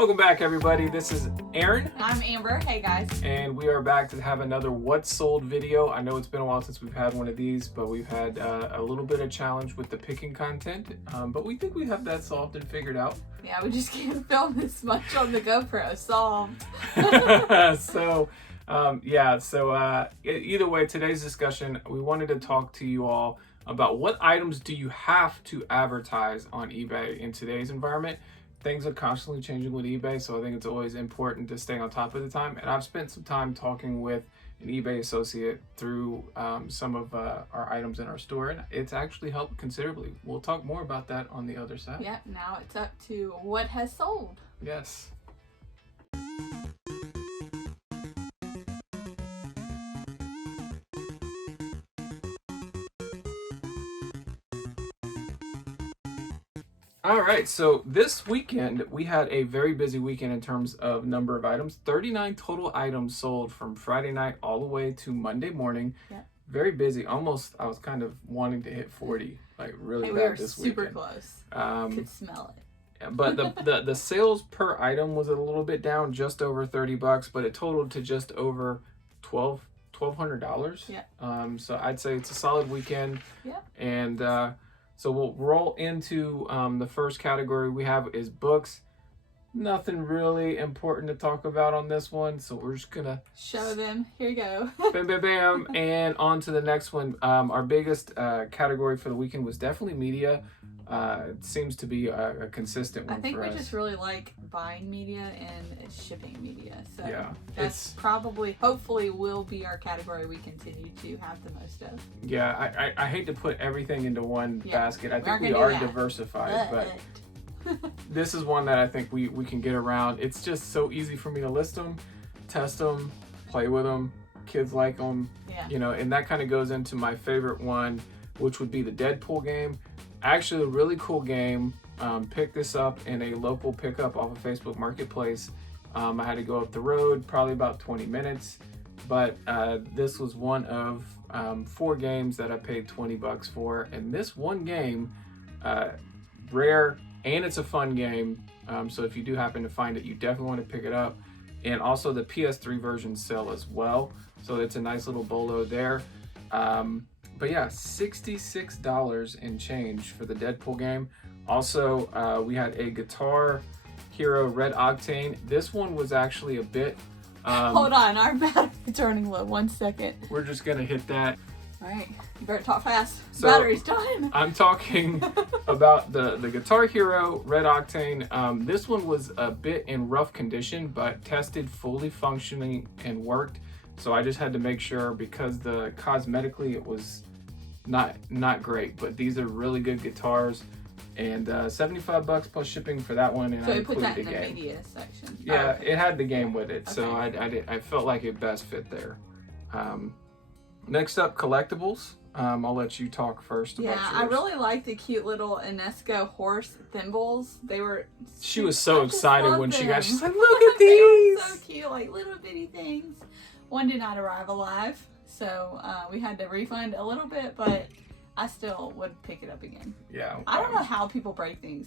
Welcome back, everybody. This is Aaron. I'm Amber. Hey, guys. And we are back to have another What's Sold video. I know it's been a while since we've had one of these, but we've had a little bit of challenge with the picking content. But we think we have that solved and figured out. Yeah, we just can't film this much on the GoPro. Solved. Either way, today's discussion, we wanted to talk to you all about what items do you have to advertise on eBay in today's environment. Things are constantly changing with eBay, so I think it's always important to stay on top of the time. And I've spent some time talking with an eBay associate through some of our items in our store, and it's actually helped considerably. We'll talk more about that on the other side. Yeah, now it's up to what has sold. Yes. All right, so this weekend we had a very busy weekend in terms of number of items. 39 total items sold from Friday night all the way to Monday morning. Yeah. Very busy. Almost, I was kind of wanting to hit 40, like really bad this weekend. We were super close. Could smell it. But the sales per item was a little bit down, just over $30, but it totaled to just over $1,200. Yeah. So I'd say it's a solid weekend. Yeah. And so we'll roll into the first category we have is books. Nothing really important to talk about on this one, so we're just gonna show them. Here you go. Bam, bam, bam, and on to the next one. Our biggest category for the weekend was definitely media. It seems to be a consistent one for us. I think we just really like buying media and shipping media. So yeah, that's probably, hopefully, will be our category we continue to have the most of. Yeah, I hate to put everything into one basket. I think we are diversified, but this is one that I think we can get around. It's just so easy for me to list them, test them, play with them. Kids like them, you know, and that kind of goes into my favorite one, which would be the Deadpool game. Actually, a really cool game. Picked this up in a local pickup off of Facebook Marketplace. I had to go up the road, probably about 20 minutes, but this was one of 4 games that I paid $20 for, and this one game, rare, and it's a fun game. So if you do happen to find it, you definitely want to pick it up. And also the PS3 version sell as well, so it's a nice little bolo there. But yeah, $66 and change for the Deadpool game. Also, we had a Guitar Hero Red Octane. This one was actually a bit... Hold on, our battery's turning low. 1 second. We're just gonna hit that. All right, you better talk fast. So, battery's done. I'm talking about the Guitar Hero Red Octane. This one was a bit in rough condition, but tested fully functioning and worked. So I just had to make sure, because the cosmetically it was not great, but these are really good guitars, and $75 plus shipping for that one. And so I we put that in the the media section. Yeah, it had the game with it, so I felt like it best fit there. Next up, collectibles. I'll let you talk first about yours. I really like the cute little Enesco horse thimbles. They were... She was so excited when she got... She's like, look at these! They were so cute, like little bitty things. One did not arrive alive, so we had to refund a little bit, but I still would pick it up again. Yeah. I don't know how people break things.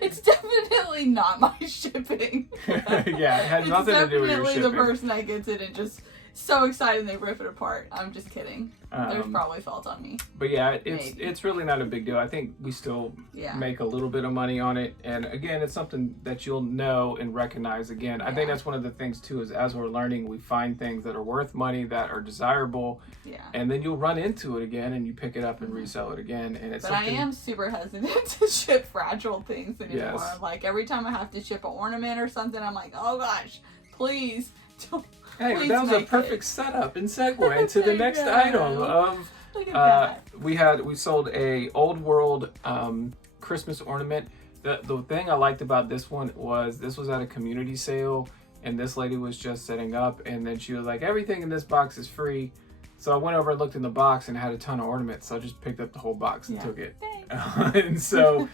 It's definitely not my shipping. Yeah, it had nothing to do with your shipping. It's definitely the person that gets it and just so excited they rip it apart. I'm just kidding. There's probably fault on me. But yeah, it's really not a big deal. I think we still make a little bit of money on it. And again, it's something that you'll know and recognize again. I think that's one of the things too, is as we're learning, we find things that are worth money, that are desirable. Yeah. And then you'll run into it again and you pick it up and resell it again. And it's I am super hesitant to ship fragile things anymore. Yes. Like every time I have to ship an ornament or something, I'm like, oh gosh, please don't. Hey, that was a perfect setup and segue to the next item of Look at that. We sold a old world Christmas ornament. The thing I liked about this one was this was at a community sale, and this lady was just setting up, and then she was like, everything in this box is free. So I went over and looked in the box and it had a ton of ornaments, so I just picked up the whole box and took it. And so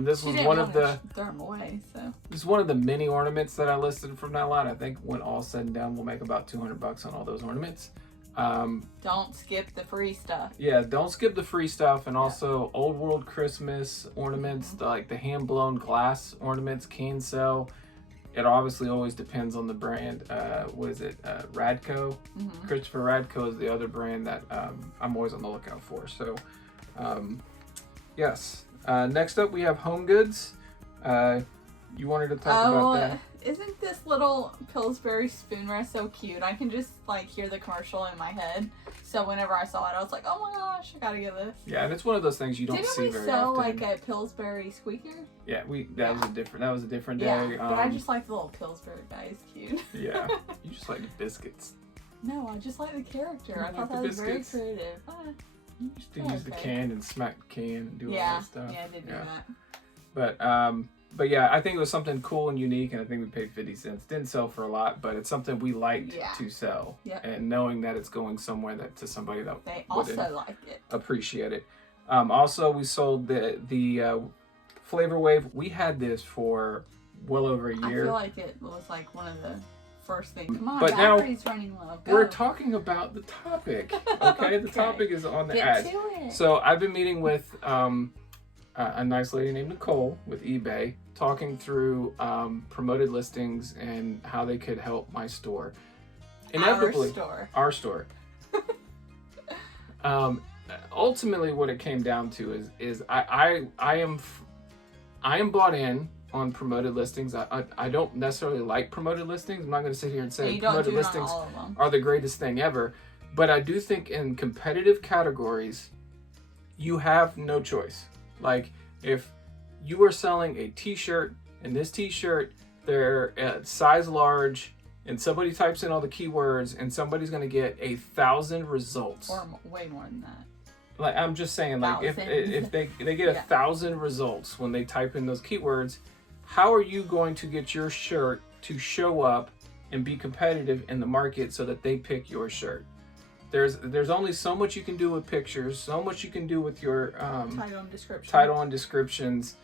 this was one of the throw them away. So this is one of the mini ornaments that I listed from that line. I think when all said and done, we'll make about $200 on all those ornaments. Don't skip the free stuff. Yeah, don't skip the free stuff, and also Old World Christmas ornaments, like the hand-blown glass ornaments can sell. It obviously always depends on the brand. What is it? Radco. Christopher Radco is the other brand that I'm always on the lookout for. So, yes. Next up, we have Home Goods. You wanted to talk about that? Isn't this little Pillsbury spoonware so cute? I can just like hear the commercial in my head. So whenever I saw it, I was like, "Oh my gosh, I gotta get this." Yeah, and it's one of those things you don't see very often. Didn't we sell like a Pillsbury squeaker? Yeah, that was a different day. Yeah, but I just like the little Pillsbury guy. He's cute. Yeah, you just like the biscuits. No, I just like the character. I thought that was very creative. You used to use the can and smack the can and do all that stuff. Yeah, I did do that. But yeah, I think it was something cool and unique, and I think we paid 50 cents. Didn't sell for a lot, but it's something we liked to sell. Yep. And knowing that it's going somewhere to somebody that they also like it, appreciate it. Also, we sold the Flavor Wave. We had this for well over a year. I feel like it was like one of the first things. Come on, but battery's running low. Go. We're talking about the topic. Okay, the topic is on the ad. So I've been meeting with a nice lady named Nicole with eBay, talking through promoted listings and how they could help my store. Inevitably, our store. Ultimately, what it came down to is I am bought in on promoted listings. I don't necessarily like promoted listings. I'm not going to sit here and say promoted listings are the greatest thing ever, but I do think in competitive categories, you have no choice. Like, if you are selling a t-shirt, and this t-shirt, they're size large, and somebody types in all the keywords, and somebody's going to get 1,000 results. Or way more than that. Like, I'm just saying, like, if they get 1,000 results when they type in those keywords, how are you going to get your shirt to show up and be competitive in the market so that they pick your shirt? There's only so much you can do with pictures, so much you can do with your title and descriptions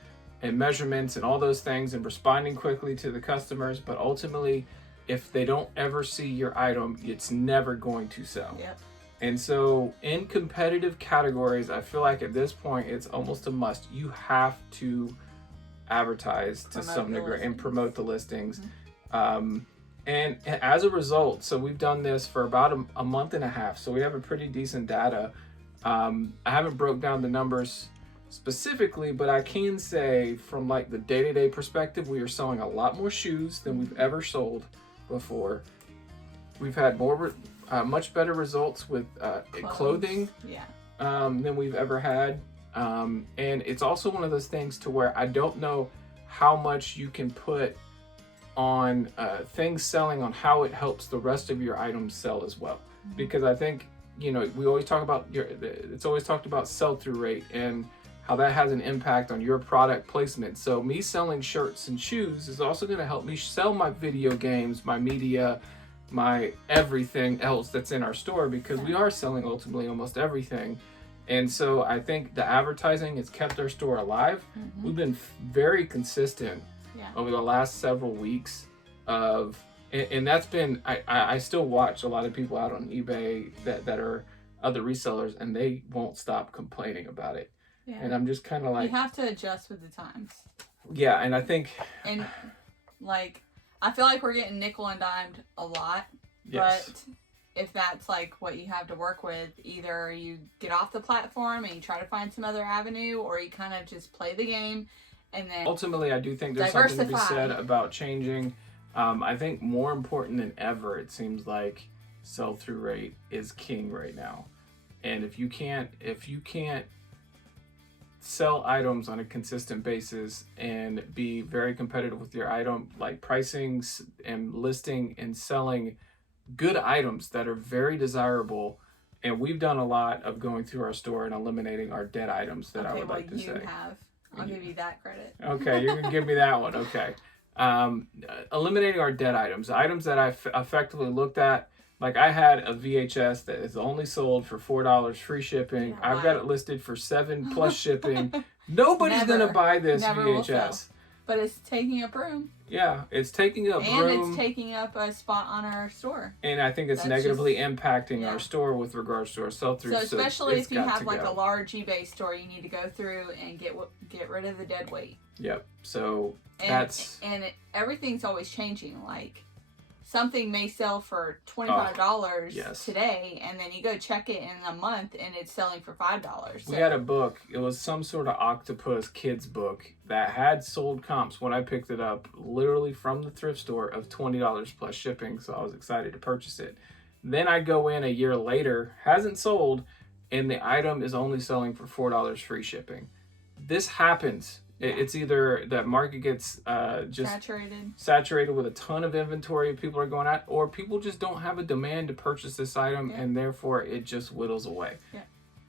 and measurements and all those things, and responding quickly to the customers. But ultimately, if they don't ever see your item, it's never going to sell. Yep. And so in competitive categories, I feel like at this point, it's almost a must. You have to advertise to some degree and promote the listings. And as a result, so we've done this for about a month and a half, so we have a pretty decent data. I haven't broke down the numbers specifically, but I can say from like the day-to-day perspective, we are selling a lot more shoes than we've ever sold before. We've had much better results with clothing than we've ever had. And it's also one of those things to where I don't know how much you can put on things selling, on how it helps the rest of your items sell as well. Because I think, we always talk about it's always talked about sell-through rate and how that has an impact on your product placement. So me selling shirts and shoes is also going to help me sell my video games, my media, my everything else that's in our store, because we are selling ultimately almost everything. And so I think the advertising has kept our store alive. We've been very consistent over the last several weeks and that's been, I still watch a lot of people out on eBay that are other resellers, and they won't stop complaining about it. Yeah. And I'm just kind of like, you have to adjust with the times. Yeah, and I think, and like, I feel like we're getting nickel and dimed a lot. Yes. But if that's like what you have to work with, either you get off the platform and you try to find some other avenue, or you kind of just play the game. And then ultimately, I do think there's something to be said about changing. I think more important than ever, it seems like sell-through rate is king right now. And if you can't sell items on a consistent basis and be very competitive with your item, like pricing and listing and selling good items that are very desirable. And we've done a lot of going through our store and eliminating our dead items that I would like to say. I'll give you that credit. Okay, you're gonna give me that one. Okay. Eliminating our dead items that I effectively looked at. Like, I had a VHS that is only sold for $4 free shipping. Yeah, I've got it listed for $7 plus shipping. Nobody's gonna buy this VHS. But it's taking up room. Yeah, it's taking up room. And it's taking up a spot on our store. And I think it's negatively impacting our store with regards to our sell-through. So especially if you have like a large eBay store, you need to go through and get rid of the dead weight. Yep. So everything's always changing. Like something may sell for $25 today, and then you go check it in a month, and it's selling for $5. We had a book. It was some sort of octopus kids book that had sold comps when I picked it up, literally from the thrift store, of $20 plus shipping. So I was excited to purchase it. Then I go in a year later, hasn't sold, and the item is only selling for $4 free shipping. This happens. It's either that market gets just saturated with a ton of inventory people are going at, or people just don't have a demand to purchase this item, and therefore it just whittles away. Yeah.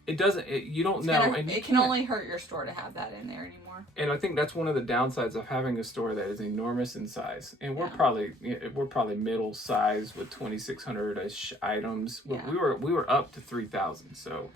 It doesn't. You don't know, and it can only hurt your store to have that in there anymore. And I think that's one of the downsides of having a store that is enormous in size. And we're probably middle size with 2,600-ish items. Yeah. We were up to 3,000, so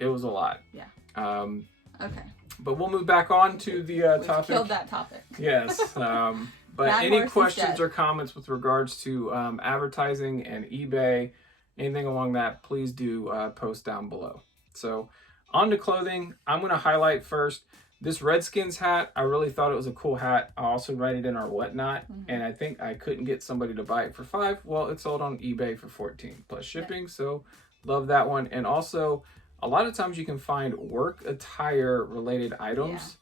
it was a lot. Yeah. Okay. But we'll move back on to the topic. We killed that topic. Yes. But any questions or comments with regards to advertising and eBay, anything along that, please do post down below. So on to clothing, I'm going to highlight first this Redskins hat. I really thought it was a cool hat. I also read it in our whatnot, and I think I couldn't get somebody to buy it for $5. Well, it sold on eBay for $14 plus shipping. So love that one. And also, a lot of times you can find work attire related items.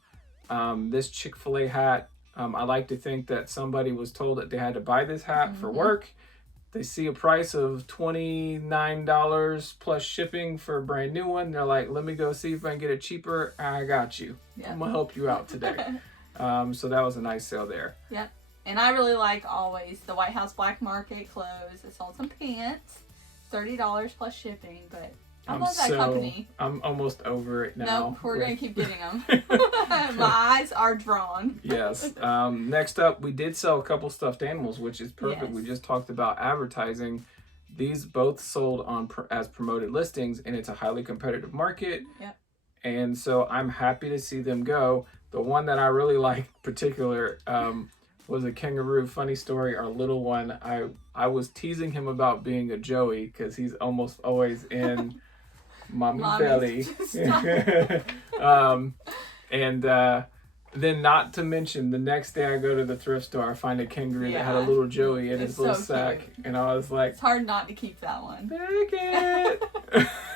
This Chick-fil-A hat, I like to think that somebody was told that they had to buy this hat for work. They see a price of $29 plus shipping for a brand new one. They're like, let me go see if I can get it cheaper. I got you. Yeah. I'm going to help you out today. So that was a nice sale there. Yep. And I really like always the White House Black Market clothes. I sold some pants, $30 plus shipping, but I love that company. I'm almost over it now. No, we're going to keep getting them. My eyes are drawn. Yes. Next up, we did sell a couple stuffed animals, which is perfect. Yes. We just talked about advertising. These both sold on as promoted listings, and it's a highly competitive market. Yep. And so I'm happy to see them go. The one that I really liked particular was a kangaroo. Funny story, our little one, I was teasing him about being a Joey because he's almost always in Mommy's belly. Then not to mention, the next day I go to the thrift store, I find a kangaroo that had a little Joey in his little sack. Cute. And I was like, it's hard not to keep that one. Take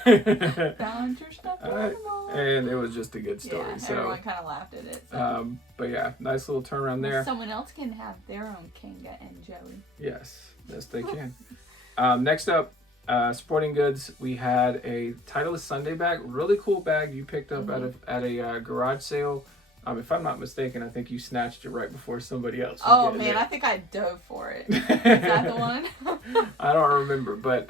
it. Found your stuffed animal. And it was just a good story. Yeah, so everyone kind of laughed at it. So. But yeah, nice little turnaround there. Someone else can have their own Kanga and Joey. Yes, they can. Next up, Sporting Goods, we had a Titleist Sunday bag. Really cool bag you picked up at a garage sale. If I'm not mistaken, I think you snatched it right before somebody else. Oh man, I think I dove for it. Is that the one? I don't remember, but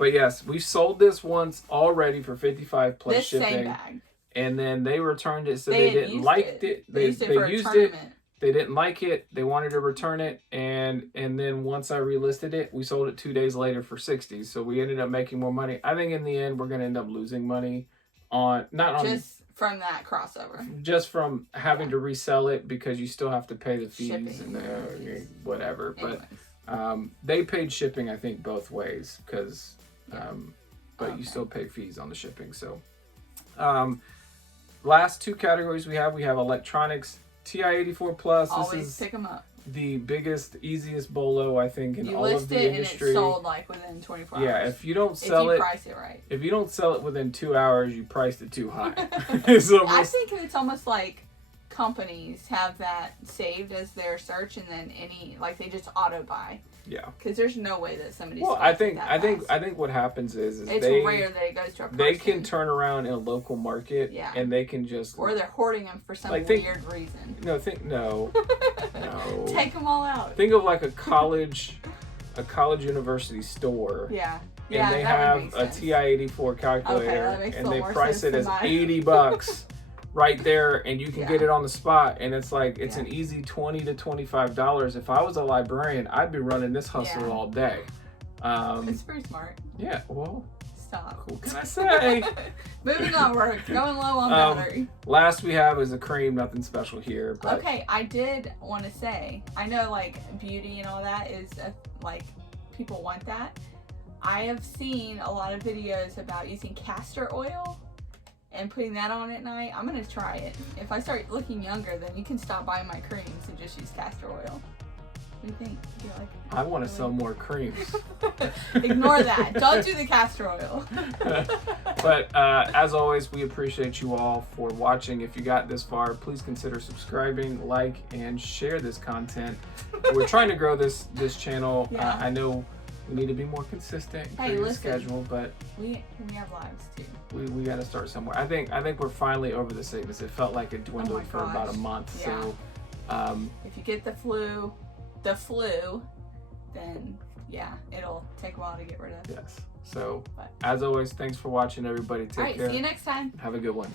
yes, we sold this once already for $55 plus shipping. Same bag. And then they returned it, so they didn't like it. They used it. They didn't like it. They wanted to return it, and then once I relisted it, we sold it 2 days later for $60. So we ended up making more money. I think in the end we're gonna end up losing money just from that crossover. Just from having to resell it because you still have to pay the fees shipping and whatever. Anyways. But they paid shipping, I think, both ways because, but you still pay fees on the shipping. So, last two categories we have electronics. TI-84 Plus. Always pick them up. The biggest, easiest bolo, I think, in all of the industry. And it sold like within 24 hours. Yeah, if you don't sell it, price it right. If you don't sell it within 2 hours, you priced it too high. I think it's almost like companies have that saved as their search, and then they just auto buy. Yeah. Because there's no way that somebody's. Well, I think what happens is it's rare that it goes to a person. They can turn around in a local market, and they can just. Or they're hoarding them for some weird reason. No. Take them all out. Think of like a college university store. Yeah. And they have a TI-84 calculator, and they price it as $80. Right there, and you can get it on the spot, and it's like an easy $20 to $25. If I was a librarian, I'd be running this hustle all day. It's pretty smart. Yeah, well, stop. Cool. Can I say? Moving on, we're going low on battery. Last we have is a cream. Nothing special here. But... Okay, I did want to say, I know like beauty and all that is like people want that. I have seen a lot of videos about using castor oil and putting that on at night. I'm gonna try it. If I start looking younger, then you can stop buying my creams and just use castor oil. What do you think? Do you like it? I want to sell more creams. Ignore that. Don't do the castor oil. But as always, we appreciate you all for watching. If you got this far, please consider subscribing, like, and share this content. We're trying to grow this channel. Yeah. I know we need to be more consistent in creating a schedule, but we have lives too. We got to start somewhere. I think we're finally over the sickness. It felt like it dwindled for about a month. Yeah. So if you get the flu, then yeah, it'll take a while to get rid of. Yes. So as always, thanks for watching, everybody. Take care. See you next time. Have a good one.